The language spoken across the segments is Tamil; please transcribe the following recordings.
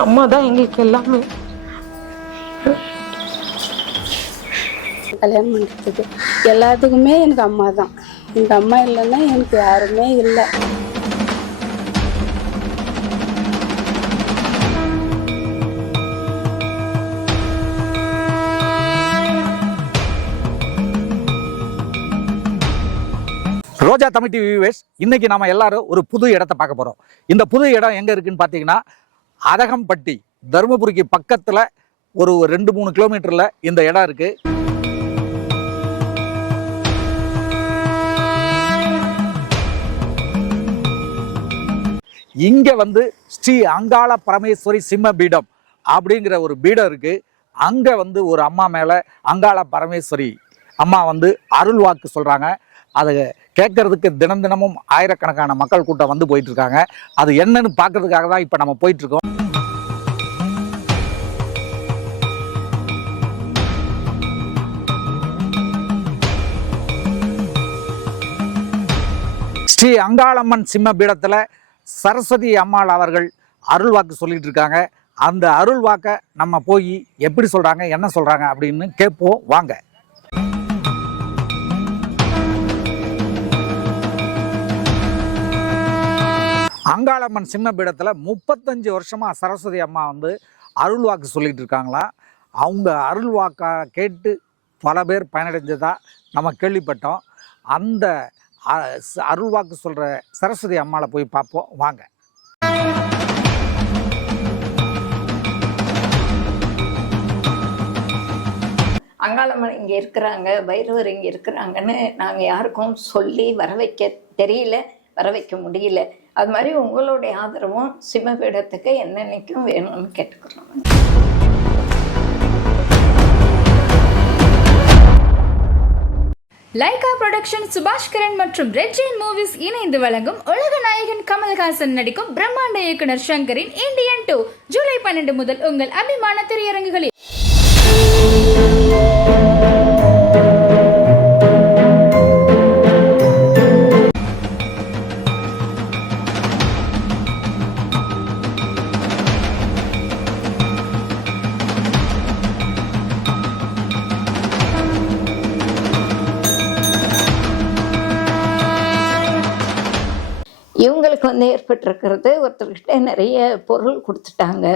அம்மா தான் எங்களுக்கு எல்லாமே. கல்யாணம் பண்ணிக்கிட்டது எல்லாத்துக்குமே எனக்கு அம்மா தான் எங்க அம்மா இல்லைன்னா எனக்கு யாருமே இல்லை. ரோஜா தமிழ் டிவி வியூவர்ஸ் இன்னைக்கு நாம எல்லாரும் ஒரு புது இடத்த பார்க்க போறோம். இந்த புது இடம் எங்க இருக்குன்னு பார்த்தீங்கன்னா அதகம்பட்டி தருமபுரிக்கு பக்கத்தில் ஒரு ரெண்டு மூணு கிலோமீட்டரில் இந்த இடம் இருக்கு. இங்க வந்து ஸ்ரீ அங்காள பரமேஸ்வரி சிம்ம பீடம் அப்படிங்கிற ஒரு பீடம் இருக்கு. அங்க வந்து ஒரு அம்மா மேல அங்காள பரமேஸ்வரி அம்மா வந்து அருள் வாக்கு சொல்றாங்க. அதை கேட்கறதுக்கு தினம் தினமும் ஆயிரக்கணக்கான மக்கள் கூட்டம் வந்து போயிட்டு இருக்காங்க அது என்னன்னு பார்க்கறதுக்காக தான் இப்போ நம்ம போயிட்டு இருக்கோம் ஸ்ரீ அங்காளம்மன் சிம்ம பீடத்துல சரஸ்வதி அம்மாள் அவர்கள் அருள் வாக்கு சொல்லிட்டு இருக்காங்க அந்த அருள் வாக்கை நம்ம போய் எப்படி சொல்றாங்க என்ன சொல்றாங்க அப்படின்னு கேட்போம். வாங்க. அங்காளம்மன் சிம்ம முப்பத்தஞ்சு வருஷமாக சரஸ்வதி அம்மா வந்து அருள் வாக்கு சொல்லிகிட்டு இருக்காங்களாம் அவங்க அருள் வாக்கா கேட்டு பல பேர் பயனடைஞ்சதா நம்ம கேள்விப்பட்டோம். அந்த அ- அருள் வாக்கு சொல்கிற சரஸ்வதி அம்மாவை போய் பார்ப்போம் வாங்க. அங்காளம்மன் இங்கே இருக்கிறாங்க பைரவர் இங்கே இருக்கிறாங்கன்னு நாங்கள் யாருக்கும் சொல்லி வர வைக்க தெரியல வர வைக்க முடியல. அது மாதிரி உங்களுடைய ஆதரவும் சிவபீடத்துக்கு என்னென்னைக்கும் வேணும்னு கேட்டுக்கிறோம் லைகா புரொடக்ஷன் சுபாஷ் கிரண் மற்றும் ரெட்ஜின் மூவிஸ் இணைந்து வழங்கும் உலக நாயகன் கமல்ஹாசன் நடிக்கும் பிரம்மாண்ட இயக்குனர் சங்கரின் இந்தியன் டூ ஜூலை பன்னெண்டு முதல் உங்கள் அபிமான திரையரங்குகளில். ஏற்பட்டிருக்கிறது ஒருத்தர்கிட்ட நிறைய பொருள் கொடுத்துட்டாங்க.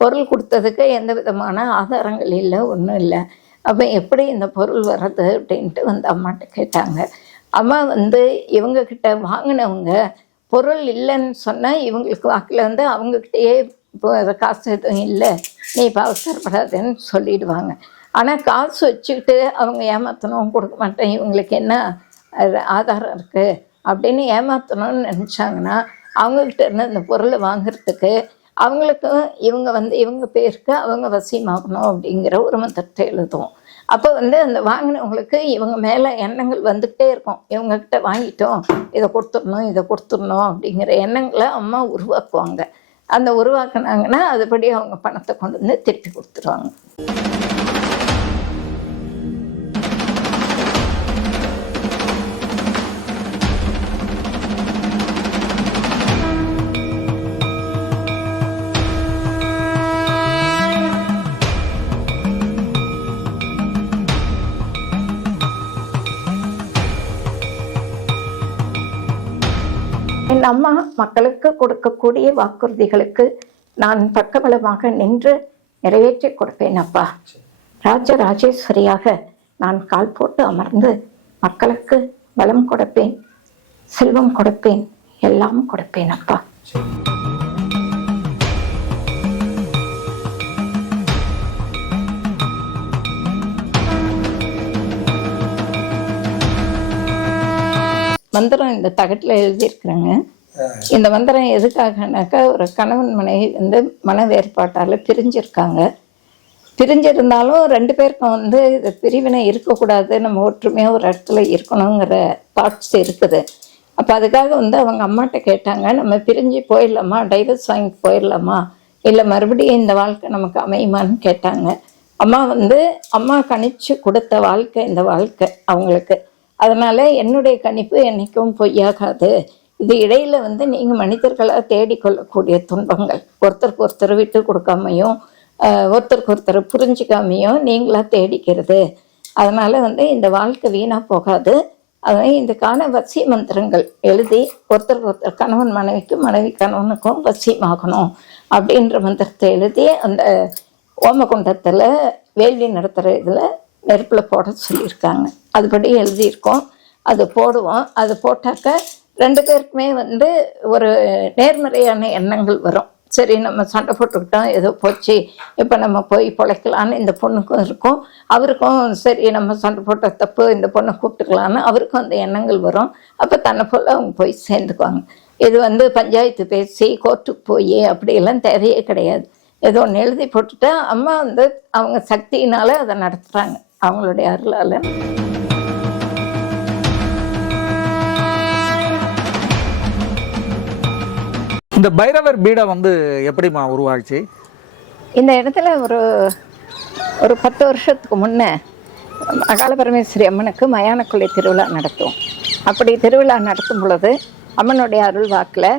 பொருள் கொடுத்ததுக்கு எந்த விதமான ஆதாரங்கள் இல்லை ஒன்றும் இல்லை. அப்போ எப்படி இந்த பொருள் வர்றது அப்படின்ட்டு வந்து அம்மாட்ட கேட்டாங்க. அம்மா வந்து இவங்கக்கிட்ட வாங்கினவங்க பொருள் இல்லைன்னு சொன்னால் இவங்களுக்கு வாக்கில் வந்து அவங்கக்கிட்டயே இப்போ காசு எதுவும் இல்லை நீ இப்போ அவசரப்படாதேன்னு சொல்லிடுவாங்க. ஆனால் காசு வச்சுக்கிட்டு அவங்க ஏமாற்றணும் கொடுக்க மாட்டேன் இவங்களுக்கு என்ன அது ஆதாரம் இருக்குது அப்படின்னு ஏமாற்றணும்னு நினச்சாங்கன்னா அவங்கக்கிட்ட இருந்து அந்த பொருளை வாங்குறதுக்கு அவங்களுக்கும் இவங்க வந்து இவங்க பேருக்கு அவங்க வசியமாகணும் அப்படிங்கிற ஒரு மந்திரத்தை எழுதுவோம். அப்போ வந்து அந்த வாங்கினவங்களுக்கு இவங்க மேலே எண்ணங்கள் வந்துக்கிட்டே இருக்கும். இவங்கக்கிட்ட வாங்கிட்டோம் இதை கொடுத்துடணும் இதை கொடுத்துடணும் அப்படிங்கிற எண்ணங்களை அம்மா உருவாக்குவாங்க. அந்த உருவாக்குனாங்கன்னா அதுபடி அவங்க பணத்தை கொண்டு வந்து திருப்பி கொடுத்துருவாங்க. அம்மா மக்களுக்கு கொடுக்கக்கூடிய வாக்குறுதிகளுக்கு நான் பக்கபலமாக நின்று நிறைவேற்றி கொடுப்பேன் அப்பா. ராஜ ராஜேஸ்வரியாக நான் கால் போட்டு அமர்ந்து மக்களுக்கு பலம் கொடுப்பேன் செல்வம் கொடுப்பேன் எல்லாம் கொடுப்பேன் அப்பா. மந்திரம் இந்த தகட்டில் எழுதியிருக்கிறேங்க. இந்த மந்திரம் எதுக்காகனாக்கா ஒரு கணவன் மனைவி வந்து மன வேறுபாட்டால் பிரிஞ்சிருக்காங்க. பிரிஞ்சிருந்தாலும் ரெண்டு பேருக்கும் வந்து இது பிரிவினை இருக்கக்கூடாது. நம்ம ஒற்றுமையாக ஒரு இடத்துல இருக்கணுங்கிற தாட்ஸ் இருக்குது. அப்போ அதுக்காக வந்து அவங்க அம்மாட்ட கேட்டாங்க நம்ம பிரிஞ்சு போயிடலாமா? டைவர்ஸ் வாங்கி போயிடலாமா? இல்லை மறுபடியும் இந்த வாழ்க்கை நமக்கு அமையுமான்னு கேட்டாங்க. அம்மா வந்து அம்மா கணிச்சு கொடுத்த வாழ்க்கை இந்த வாழ்க்கை அவங்களுக்கு. அதனால என்னுடைய கணிப்பு என்னைக்கும் பொய்யாகாது. இது இடையில வந்து நீங்க மனிதர்களாக தேடிக்கொள்ளக்கூடிய துன்பங்கள். ஒருத்தருக்கு ஒருத்தர் விட்டு கொடுக்காமையும் ஒருத்தருக்கு ஒருத்தர் புரிஞ்சுக்காமையும் நீங்களா தேடிக்கிறது. அதனால வந்து இந்த வாழ்க்கை வீணா போகாது. அதனால இதுக்கான வசிய மந்திரங்கள் எழுதி ஒருத்தருக்கு ஒருத்தர் கணவன் மனைவிக்கும் மனைவி கணவனுக்கும் வசியமாகணும் அப்படின்ற மந்திரத்தை எழுதி அந்த ஓமகுண்டத்தில் வேள்வி நடத்துகிற இதில் நெருப்பில் போட சொல்லியிருக்காங்க. அதுபடி எழுதியிருக்கோம். அது போடுவோம். அது போட்டாக்க ரெண்டு பேருக்குமே வந்து ஒரு நேர்மறையான எண்ணங்கள் வரும். சரி நம்ம சண்டை போட்டுக்கிட்டோம் ஏதோ போச்சு இப்போ நம்ம போய் பிழைக்கலான்னு இந்த பொண்ணுக்கும் இருக்கும். அவருக்கும் சரி நம்ம சண்டை போட்ட தப்பு இந்த பொண்ணை கூப்பிட்டுக்கலான்னு அவருக்கும் அந்த எண்ணங்கள் வரும். அப்போ தன்னை போல் அவங்க போய் சேர்ந்துக்குவாங்க. இது வந்து பஞ்சாயத்து பேசி கோர்ட்டுக்கு போய் அப்படியெல்லாம் தேவையே கிடையாது. ஏதோ ஒன்று எழுதி போட்டுட்டா அம்மா வந்து அவங்க சக்தியினால அதை நடத்துகிறாங்க அவங்களுடைய அருளால். இந்த பைரவர் பீடம் வந்து எப்படிம்மா உருவாச்சு? இந்த இடத்துல ஒரு ஒரு பத்து வருஷத்துக்கு முன்னே அகால பரமேஸ்வரி அம்மனுக்கு மயானக்குள்ளே திருவிழா நடத்தும். அப்படி திருவிழா நடத்தும் பொழுது அம்மனுடைய அருள் வாக்கில்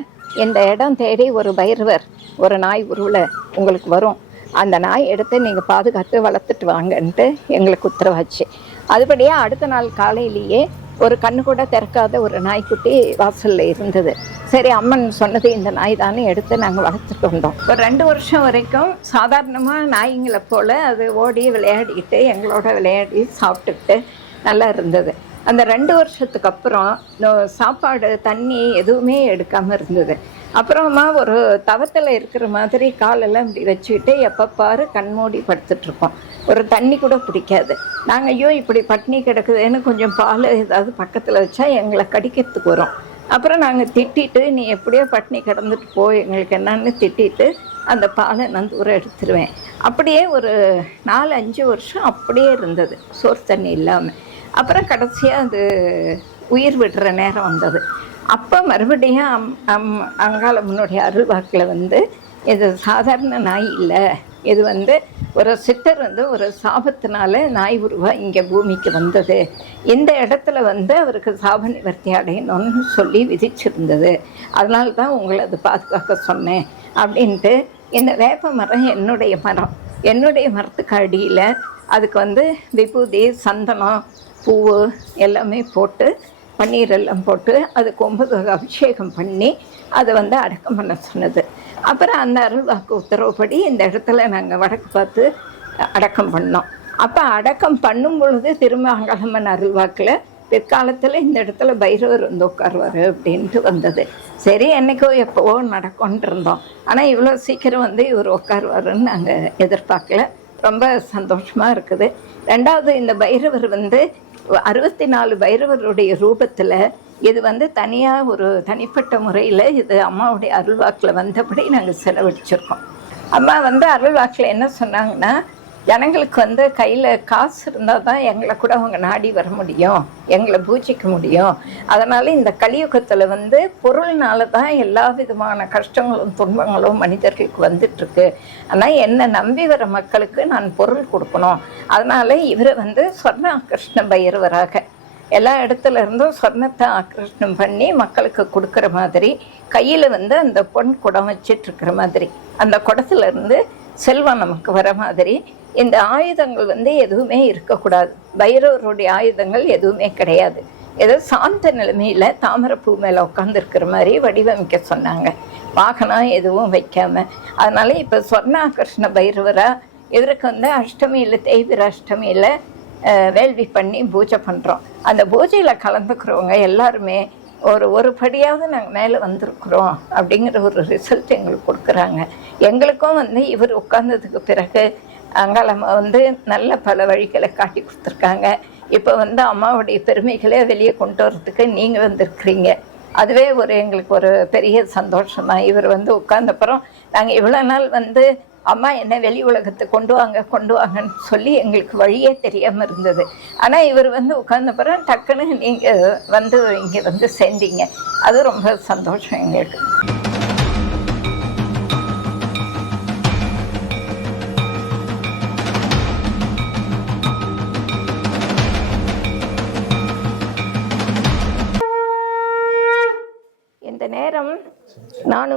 இந்த இடம் தேடி ஒரு பைரவர் ஒரு நாய் உருவில் உங்களுக்கு வரும். அந்த நாய் எடுத்து நீங்கள் பாதுகாத்து வளர்த்துட்டு வாங்கன்ட்டு எங்களுக்கு உத்தரவாச்சு. அதுபடியே அடுத்த நாள் காலையிலேயே ஒரு கண்ணு கூட திறக்காத ஒரு நாய்க்குட்டி வாசலில் இருந்தது. சரி அம்மன் சொன்னது இந்த நாய் தானே எடுத்து நாங்கள் வளர்த்துட்டு வந்தோம். ஒரு ரெண்டு வருஷம் வரைக்கும் சாதாரணமாக நாய்ங்களை போல் அது ஓடி விளையாடிக்கிட்டு எங்களோட விளையாடி சாப்பிட்டுக்கிட்டு நல்லா இருந்தது. அந்த ரெண்டு வருஷத்துக்கு அப்புறம் சாப்பாடு தண்ணி எதுவுமே எடுக்காமல் இருந்தது. அப்புறமா ஒரு தவத்தில் இருக்கிற மாதிரி காலெல்லாம் இப்படி வச்சுக்கிட்டு எப்போ பாரு கண்மூடி படுத்துட்ருக்கோம் ஒரு தண்ணி கூட பிடிக்காது. நாங்கள் ஐயோ இப்படி பட்னி கிடக்குதுன்னு கொஞ்சம் பால் ஏதாவது பக்கத்தில் வச்சா எங்களை கடிக்கிறதுக்கு வரும். அப்புறம் நாங்கள் திட்டிட்டு நீ எப்படியோ பட்னி கிடந்துட்டு போ எங்களுக்கு என்னன்னு திட்டிட்டு அந்த பாலை நான் தூரம் எடுத்துருவேன். அப்படியே ஒரு நாலு அஞ்சு வருஷம் அப்படியே இருந்தது. சோறு தண்ணி இல்லாமல் அப்புறம் கடைசியாக அது உயிர் விடுற நேரம் வந்தது. அப்போ மறுபடியும் அம் அம் அங்காளம்மனுடைய அருள்வாக்கில் வந்து இது சாதாரண நாய் இல்லை. இது வந்து ஒரு சித்தர் வந்து ஒரு சாபத்தினால நாய் உருவா இங்கே பூமிக்கு வந்தது. இந்த இடத்துல வந்து அவருக்கு சாப நிவர்த்தி அடையணும்னு சொல்லி விதிச்சிருந்தது. அதனால தான் உங்களை அது பாதுகாக்க சொன்னேன் அப்படின்ட்டு இந்த வேப்ப மரம் என்னுடைய மரம். என்னுடைய மரத்துக்கு அடியில் அதுக்கு வந்து விபூதி சந்தனம் பூவு எல்லாமே போட்டு பன்னீர் எல்லாம் போட்டு அதுக்கு ஒன்பது அபிஷேகம் பண்ணி அதை வந்து அடக்கம் பண்ண சொன்னது. அப்புறம் அந்த அருள்வாக்கு உத்தரவுப்படி இந்த இடத்துல நாங்கள் வடக்கு பார்த்து அடக்கம் பண்ணோம். அப்போ அடக்கம் பண்ணும் பொழுது திருமங்கலம்மன் அருள்வாக்கில் பிற்காலத்தில் இந்த இடத்துல பைரவர் வந்து உட்காருவார் அப்படின்ட்டு வந்தது. சரி என்னைக்கோ எப்போவோ நடக்கும்னு இருந்தோம் ஆனால் இவ்வளோ சீக்கிரம் வந்து இவர் உட்காருவாருன்னு நாங்கள் எதிர்பார்க்கல. ரொம்ப சந்தோஷமாக இருக்குது. ரெண்டாவது இந்த பைரவர் வந்து அறுபத்தி நாலு பைரவருடைய ரூபத்தில் இது வந்து தனியாக ஒரு தனிப்பட்ட முறையில் இது அம்மாவுடைய அருள்வாக்கில் வந்தபடி நாங்கள் செலவழிச்சிருக்கோம். அம்மா வந்து அருள்வாக்கில் என்ன சொன்னாங்கன்னா ஜனங்களுக்கு வந்து கையில் காசு இருந்தால் தான் எங்களை கூட அவங்க நாடி வர முடியும் எங்களை பூஜிக்க முடியும். அதனால் இந்த கலியுகத்தில் வந்து பொருள்னால தான் எல்லா விதமான கஷ்டங்களும் துன்பங்களும் மனிதர்களுக்கு வந்துட்டுருக்கு. ஆனால் என்னை நம்பி வர மக்களுக்கு நான் பொருள் கொடுக்கணும். அதனால் இவரை வந்து சொர்ண கிருஷ்ண பைரவராக. எல்லா இடத்துல இருந்தும் சொர்ணத்தை ஆக்கிருஷ்ணம் பண்ணி மக்களுக்கு கொடுக்குற மாதிரி கையில் வந்து அந்த பொன் குடம் வச்சிட்ருக்கிற மாதிரி அந்த குடத்துல இருந்து செல்வம் நமக்கு வர மாதிரி இந்த ஆயுதங்கள் வந்து எதுவுமே இருக்கக்கூடாது. பைரவருடைய ஆயுதங்கள் எதுவுமே கிடையாது. ஏதோ சாந்த நிலைமையில் தாமரைப்பூ மேலே உட்காந்துருக்கிற மாதிரி வடிவமைக்க சொன்னாங்க. வாகனம் எதுவும் வைக்காம. அதனால இப்போ சொர்ணாகர்ஷ்ண பைரவரா இவருக்கு வந்து அஷ்டமியில் தேய்பிர அஷ்டமியில் வேள்வி பண்ணி பூஜை பண்ணுறோம் அந்த பூஜையில் கலந்துக்கிறவங்க எல்லாருமே ஒரு ஒரு படியாவது நாங்கள் மேலே வந்திருக்கிறோம் அப்படிங்கிற ஒரு ரிசல்ட் எங்களுக்கு கொடுக்குறாங்க. எங்களுக்கும் வந்து இவர் உட்கார்ந்ததுக்கு பிறகு அங்காளம்மா வந்து நல்ல பல வழிகளை காட்டி கொடுத்துருக்காங்க. இப்போ வந்து அம்மாவுடைய பெருமைகளை வெளியே கொண்டு வரதுக்கு நீங்கள் வந்திருக்கிறீங்க. அதுவே ஒரு எங்களுக்கு ஒரு பெரிய சந்தோஷமாக இவர் வந்து உட்கார்ந்தப்புறம் நாங்கள் இவ்வளோ நாள் வந்து அம்மா என்ன வெளி உலகத்துக்கு கொண்டு வாங்க கொண்டு வாங்கன்னு சொல்லி எங்களுக்கு வழியே தெரியாமல் இருந்தது. ஆனால் இவர் வந்து உட்கார்ந்தப்புறம் டக்குன்னு நீங்கள் வந்து இங்கே வந்து சேர்ந்தீங்க. அது ரொம்ப சந்தோஷம் எங்களுக்கு.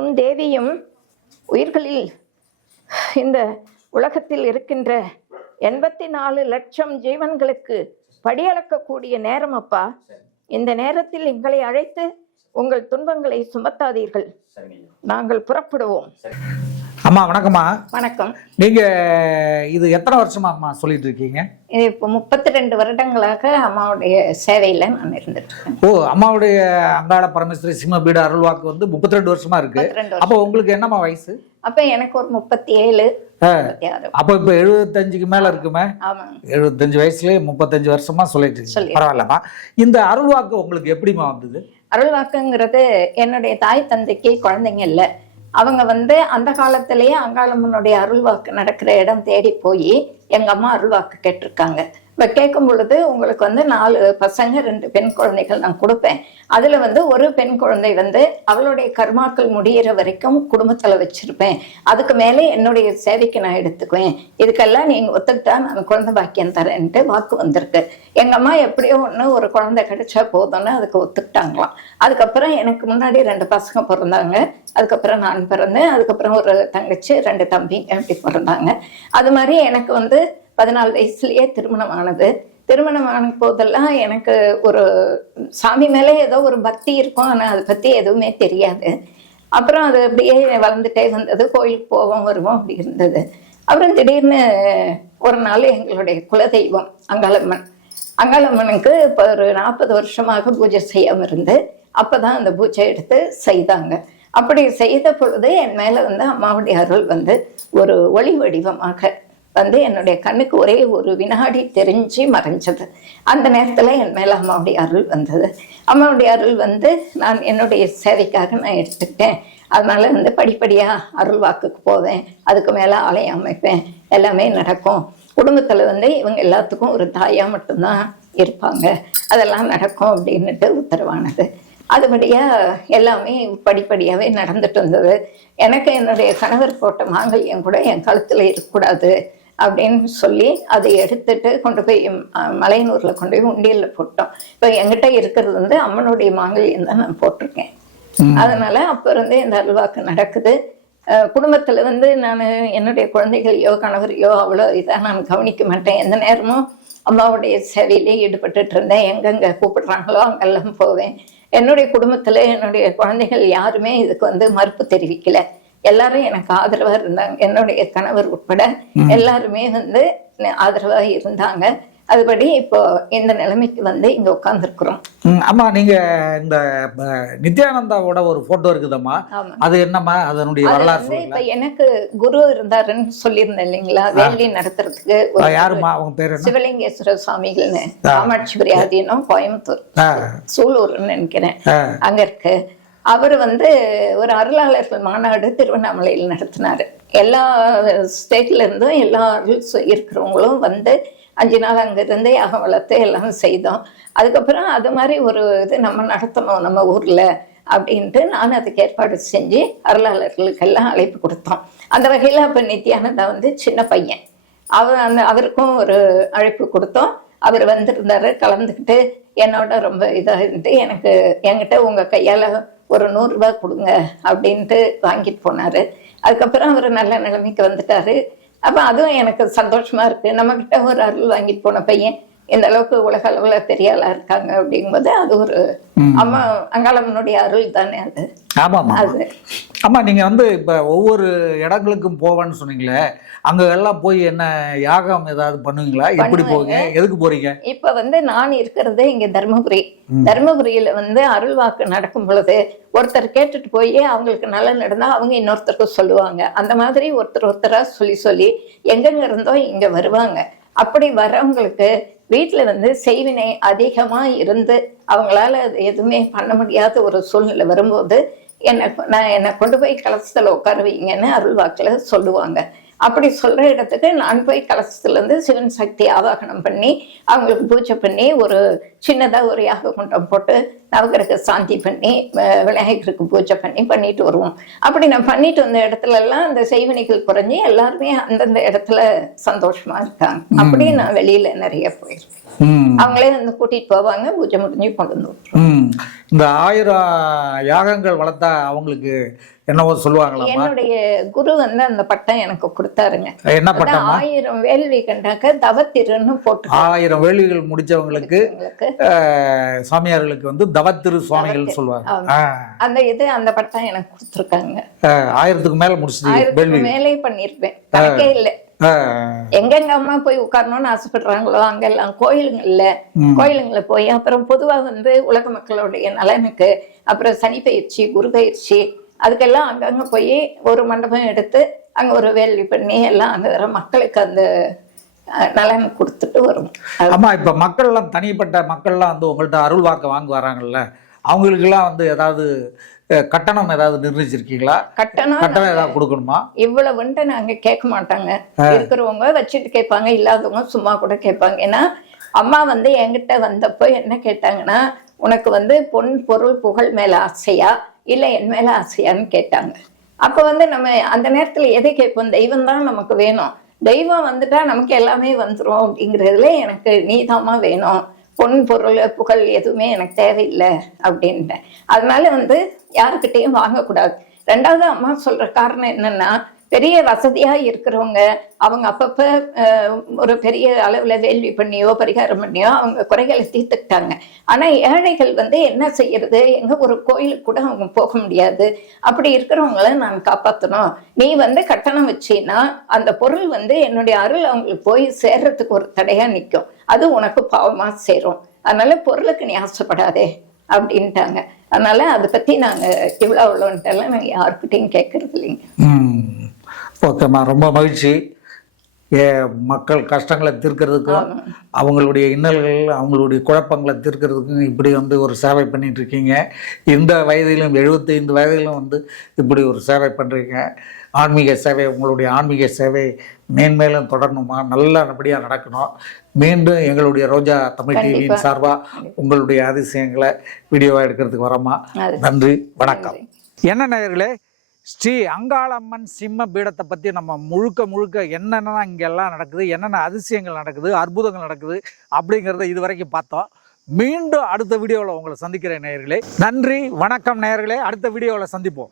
நானும் தேவியும் உயிர்களில் இந்த உலகத்தில் இருக்கின்ற எண்பத்தி நாலு லட்சம் ஜீவன்களுக்கு படியளக்கக்கூடிய நேரம் அப்பா. இந்த நேரத்தில் எங்களை அழைத்து உங்கள் துன்பங்களை சுமத்தாதீர்கள். நாங்கள் புறப்படுவோம். அம்மா வணக்கம்மா. வணக்கம். நீங்க இது எத்தனை வருஷமா அம்மா சொல்லிட்டு இருக்கீங்க? இது இப்போ முப்பத்தி ரெண்டு வருடங்களாக அம்மாவுடைய சேவையில் நான் இருந்துட்டு ஓ அம்மாவுடைய அங்காள பரமேஸ்வரி சிம்ம பீட அருள்வாக்கு வந்து முப்பத்தி ரெண்டு வருஷமா இருக்கு. அப்போ உங்களுக்கு என்னம்மா வயசு? அப்போ எனக்கு ஒரு முப்பத்தி ஏழு அப்போ இப்போ எழுபத்தஞ்சுக்கு மேல இருக்குமே? எழுபத்தஞ்சு வயசுலயே முப்பத்தஞ்சு வருஷமா சொல்லிட்டு. பரவாயில்லம்மா. இந்த அருள்வாக்கு உங்களுக்கு எப்படிம்மா வந்தது? அருள்வாக்குங்கிறது என்னுடைய தாய் தந்தைக்கு குழந்தைங்க இல்லை. அவங்க வந்து அந்த காலத்திலேயே அங்காளம்மனுடைய அருள்வாக்கு நடக்கிற இடம் தேடி போய் எங்கள் அம்மா அருள்வாக்கு கேட்டிருக்காங்க. இப்போ கேட்கும் பொழுது உங்களுக்கு வந்து நாலு பசங்க ரெண்டு பெண் குழந்தைகள் நான் கொடுப்பேன். அதில் வந்து ஒரு பெண் குழந்தை வந்து அவளுடைய கர்மாக்கள் முடியிற வரைக்கும் குடும்பத்தில் வச்சுருப்பேன். அதுக்கு மேலே என்னுடைய சேவைக்கு நான் எடுத்துக்குவேன். இதுக்கெல்லாம் நீங்கள் ஒத்துக்கிட்டா நான் குழந்தை பாக்கியம் தரேன்ட்டு வாக்கு வந்திருக்கு. எங்கள் அம்மா எப்படியோ ஒன்று ஒரு குழந்தை கிடைச்சா போதும்னு அதுக்கு ஒத்துக்கிட்டாங்களாம். அதுக்கப்புறம் எனக்கு முன்னாடி ரெண்டு பசங்க பிறந்தாங்க. அதுக்கப்புறம் நான் பிறந்தேன். அதுக்கப்புறம் ஒரு தங்கச்சி ரெண்டு தம்பி அப்படி பிறந்தாங்க. அது மாதிரி எனக்கு வந்து பதினாலு வயசுலயே திருமணம் ஆனது. திருமணம் ஆன போதெல்லாம் எனக்கு ஒரு சாமி மேலே ஏதோ ஒரு பக்தி இருக்கும். ஆனால் அதை பற்றி எதுவுமே தெரியாது. அப்புறம் அது அப்படியே வளர்ந்துட்டே வந்தது. கோயிலுக்கு போவோம் வருவோம் அப்படி இருந்தது. அப்புறம் திடீர்னு ஒரு நாள் எங்களுடைய குலதெய்வம் அங்காளம்மன். அங்காளம்மனுக்கு இப்போ ஒரு நாற்பது வருஷமாக பூஜை செய்யாமல் இருந்து அப்பதான் அந்த பூஜை எடுத்து செய்தாங்க. அப்படி செய்த பொழுது என் மேலே வந்து அம்மாவுடைய அருள் வந்து ஒரு ஒளி வடிவமாக வந்து என்னுடைய கண்ணுக்கு ஒரே ஒரு வினாடி தெரிஞ்சு மறைஞ்சது. அந்த நேரத்தில் என் மேலே அம்மாவுடைய அருள் வந்தது. அம்மாவுடைய அருள் வந்து நான் என்னுடைய சேவைக்காக நான் எடுத்துக்கிட்டேன். அதனால வந்து படிப்படியாக அருள் வாக்குக்கு போவேன். அதுக்கு மேலே ஆலயம் அமைப்பேன். எல்லாமே நடக்கும். குடும்பத்தில் வந்து இவங்க எல்லாத்துக்கும் ஒரு தாயாக மட்டும்தான் இருப்பாங்க. அதெல்லாம் நடக்கும் அப்படின்னுட்டு உத்தரவானது. அதுபடியாக எல்லாமே படிப்படியாகவே நடந்துட்டு இருந்தது. எனக்கு என்னுடைய கணவர் போட்ட மாங்கல்யம் கூட என் கழுத்தில் இருக்கக்கூடாது. அப்படின்னு சொல்லி அதை எடுத்துட்டு கொண்டு போய் மலையனூர்ல கொண்டு போய் உண்டியல்ல போட்டோம். இப்போ என்கிட்ட இருக்கிறது வந்து அம்மனுடைய மாங்கல்யம் தான் நான் போட்டிருக்கேன். அதனால அப்ப இருந்தே இந்த அல்வாக்கு நடக்குது. குடும்பத்துல வந்து நான் என்னுடைய குழந்தைகளையோ கணவரையோ அவ்வளோ இதாக நான் கவனிக்க மாட்டேன். எந்த நேரமும் அம்மாவுடைய சேவையிலே ஈடுபட்டுட்டு இருந்தேன். எங்கெங்க கூப்பிடுறாங்களோ அங்கெல்லாம் போவேன். என்னுடைய குடும்பத்துல என்னுடைய குழந்தைகள் யாருமே இதுக்கு வந்து மறுப்பு தெரிவிக்கல. எல்லாரும் எனக்கு ஆதரவா இருந்தாங்க. என்னுடைய கணவர் உட்பட எல்லாருமே வந்து ஆதரவா இருந்தாங்க. அதுபடி இப்போ இந்த நிலைமைக்கு வந்து இங்க உட்கார்ந்துருக்குறோம். ம், அம்மா நீங்க இந்த நித்யானந்தாவோட ஒரு போட்டோ இருக்குதம்மா. ஆமா. அது என்னம்மா? அதனுடைய அது வரலாறு இப்ப எனக்கு குரு இருந்தாருன்னு சொல்லியிருந்தேன் இல்லைங்களா? வேலி நடத்துறதுக்கு யாருமா அவங்க பேர் சிவலிங்கேஸ்வர சுவாமிகள்னு. காமாட்சிபுரி ஆதீனம் கோயம்புத்தூர் சூலூர்னு நினைக்கிறேன். அங்க இருக்கு. அவர் வந்து ஒரு அருளாளர்கள் மாநாடு திருவண்ணாமலையில் நடத்தினாரு. எல்லா ஸ்டேட்லேருந்தும் எல்லா அருள் இருக்கிறவங்களும் வந்து அஞ்சு நாள் அங்கேருந்து யாக வளர்த்து எல்லாம் செய்தோம். அதுக்கப்புறம் அது மாதிரி ஒரு இது நம்ம நடத்தணும் நம்ம ஊரில் அப்படின்ட்டு நான் அதுக்கு ஏற்பாடு செஞ்சு அருளாளர்களுக்கெல்லாம் அழைப்பு கொடுத்தோம். அந்த வகையில் அப்போ நித்யானந்தா வந்து சின்ன பையன். அவர் அந்த அவருக்கும் ஒரு அழைப்பு கொடுத்தோம். அவர் வந்திருந்தாரு கலந்துக்கிட்டு என்னோட ரொம்ப இதாக இருந்து எனக்கு என்கிட்ட உங்கள் கையால் ஒரு நூறுரூவா கொடுங்க அப்படின்ட்டு வாங்கிட்டு போனார். அதுக்கப்புறம் அவர் நல்ல நிலைமைக்கு வந்துட்டாரு. அப்போ அதுவும் எனக்கு சந்தோஷமாக இருக்குது நம்மக்கிட்ட ஒரு அருள் வாங்கிட்டு போன பையன் இந்த அளவுக்கு உலக அளவில் பெரிய ஆளா இருக்காங்க அப்படிங்கும்போது அது ஒரு அம்மா அங்காளம்மனுடைய அருள் தானே அது. ஆமாம்மா அது. அம்மா நீங்க வந்து இப்ப ஒவ்வொரு இடங்களுக்கும் போவேன்னு சொன்னீங்களே அங்க எல்லாம் போய் என்ன யாகம் ஏதாவது பண்ணுவீங்களா? எப்படி போவீங்க? எதுக்கு போறீங்க? இப்ப வந்து நான் இருக்கிறது இங்க தர்மபுரி. தர்மபுரியில வந்து அருள்வாக்கு நடக்கும் பொழுது ஒருத்தர் கேட்டுட்டு போய் அவங்களுக்கு நல்ல நடந்தா அவங்க இன்னொருத்தருக்கு சொல்லுவாங்க. அந்த மாதிரி ஒருத்தர் ஒருத்தரா சொல்லி சொல்லி எங்கெங்க இருந்தோ இங்க வருவாங்க. அப்படி வர்றவங்களுக்கு வீட்டில் வந்து செய்வினை அதிகமாக இருந்து அவங்களால அது எதுவுமே பண்ண முடியாத ஒரு சூழ்நிலை வரும்போது என்னை நான் என்னை கொண்டு போய் கலசத்தில் உட்காருவீங்கன்னு அருள் அருள்வாக்குல சொல்லுவாங்க. அப்படி சொல்கிற இடத்துக்கு நான் போய் கலசத்துலேருந்து சிவன் சக்தி ஆவாகனம் பண்ணி அவங்களுக்கு பூஜை பண்ணி ஒரு சின்னதா ஒரு யாக குண்டம் போட்டு நவகிரக சாந்தி பண்ணி விநாயகருக்கு பூஜை பண்ணி பண்ணிட்டு வருவோம். அப்படி நான் பண்ணிட்டு வந்த இடத்துல எல்லாம் அந்த செய்வினைகள் குறைஞ்சி எல்லாருமே அந்தந்த இடத்துல சந்தோஷமா இருக்காங்க. அப்படி நான் வெளியில நிறைய போயிருக்கேன். அவங்களே வந்து கூட்டிட்டு போவாங்க பூஜை முடிஞ்சு கொண்டு வந்து இந்த ஆயிரம் யாகங்கள் வளர்த்தா அவங்களுக்கு என்னவோ சொல்லுவாங்களாம்மா? என்னுடைய குரு வந்து அந்த பட்டம் எனக்கு கொடுத்தாருங்க. என்ன அதான் பட்டம்மா? ஆயிரம் வேள்வி கண்டாக்க தவத்திருன்னு போட்டு ஆயிரம் வேள்விகள் முடிச்சவங்களுக்கு சுவாமியார்களுக்கு வந்து தவத்திரு சுவாமிகள் சொல்லுவாங்க. அந்த இது அந்த பட்டம் எனக்கு கொடுத்துருக்காங்க. ஆயிரத்துக்கு மேல வேள்வி. மேலே பண்ணிருப்பேன் கணக்கே இல்லை. எங்கெங்க அம்மா போய் உட்காரணும்னு ஆசைப்படுறாங்களோ அங்கெல்லாம் கோயிலுங்கள்ல கோயிலுங்கள போய் அப்புறம் பொதுவா வந்து உலக மக்களுடைய நலனுக்கு அப்புறம் சனி பயிற்சி குரு பயிற்சி அதுக்கெல்லாம் அங்கங்க போய் ஒரு மண்டபம் எடுத்து அங்க ஒரு வேள்வி பண்ணி எல்லாம் வர மக்களுக்கு அந்த நலன் கொடுத்துட்டு வரும். ஆமா இப்ப மக்கள்லாம் தனிப்பட்ட மக்கள்லாம் வந்து உங்கள்ட்ட அருள் வாக்கு வாங்க வராங்கல்ல அவங்களுக்கெல்லாம் வந்து ஏதாவது கட்டணம் ஏதாவது நிர்ணயிச்சிருக்கீங்களா? கட்டணம் கட்டணம் ஏதாவது கொடுக்கணுமா? இவ்வளவுன்ட்டு நாங்க கேட்க மாட்டாங்க. இருக்கிறவங்க வச்சுட்டு கேட்பாங்க இல்லாதவங்க சும்மா கூட கேட்பாங்க. ஏன்னா அம்மா வந்து என்கிட்ட வந்தப்போ என்ன கேட்டாங்கன்னா உனக்கு வந்து பொன் பொருள் புகழ் மேல ஆசையா? இல்ல என் மேல ஆசையான்னு கேட்டாங்க. அப்ப வந்து நம்ம அந்த நேரத்துல எதை கேட்போம்? தெய்வம் தான் நமக்கு வேணும். தெய்வம் வந்துட்டா நமக்கு எல்லாமே வந்துரும் அப்படிங்கிறதுல எனக்கு நீதாமா வேணும். பொன் பொருள் புகழ் எதுவுமே எனக்கு தேவையில்லை அப்படின்ட்டேன். அதனால வந்து யாருக்கிட்டையும் வாங்கக்கூடாது. ரெண்டாவது அம்மா சொல்ற காரணம் என்னன்னா பெரிய வசதியா இருக்கிறவங்க அவங்க அப்பப்ப ஒரு பெரிய அளவுல வேள்வி பண்ணியோ பரிகாரம் பண்ணியோ அவங்க குறைகளை தீர்த்துக்கிட்டாங்க. ஆனா ஏழைகள் வந்து என்ன செய்யறது? எங்க ஒரு கோயிலுக்கு கூட அவங்க போக முடியாது. அப்படி இருக்கிறவங்கள நான் காப்பாத்தணும். நீ வந்து கட்டணம் வச்சீன்னா அந்த பொருள் வந்து என்னுடைய அருள் அவங்களுக்கு போய் சேர்றதுக்கு ஒரு தடையா நிற்கும் அது உனக்கு பாவமா சேரும். அதனால பொருளுக்கு நீ ஆசைப்படாதே அப்படின்ட்டாங்க. அதனால அதை பத்தி நாங்க இவ்வளோ இவ்வளோன்ட்டெல்லாம் நாங்கள் யாருக்கிட்டையும் கேட்கறது இல்லைங்க ஓகேம்மா ரொம்ப மகிழ்ச்சி. ஏ மக்கள் கஷ்டங்களை தீர்க்கறதுக்கும் அவங்களுடைய இன்னல்கள் அவங்களுடைய குழப்பங்களை தீர்க்கறதுக்கும் இப்படி வந்து ஒரு சேவை பண்ணிட்டு இருக்கீங்க இந்த வயதிலும் எழுபத்தைந்து வயதிலும் வந்து இப்படி ஒரு சேவை பண்ணுறீங்க ஆன்மீக சேவை உங்களுடைய ஆன்மீக சேவை மேன்மேலும் தொடரணுமா? நல்லபடியாக நடக்கணும். மீண்டும் எங்களுடைய ரோஜா தமிழ் டிவியின் சார்பாக உங்களுடைய அதிசயங்களை வீடியோவாக எடுக்கிறதுக்கு வரோமா? நன்றி வணக்கம். என்ன நேயர்களே ஸ்ரீ அங்காளம்மன் சிம்ம பீடத்தை பற்றி நம்ம முழுக்க முழுக்க என்னென்ன இங்கெல்லாம் நடக்குது என்னென்ன அதிசயங்கள் நடக்குது அற்புதங்கள் நடக்குது அப்படிங்கிறத இது வரைக்கும் பார்த்தோம். மீண்டும் அடுத்த வீடியோவில் உங்களை சந்திக்கிறேன் நேயர்களே. நன்றி வணக்கம் நேயர்களே. அடுத்த வீடியோவில் சந்திப்போம்.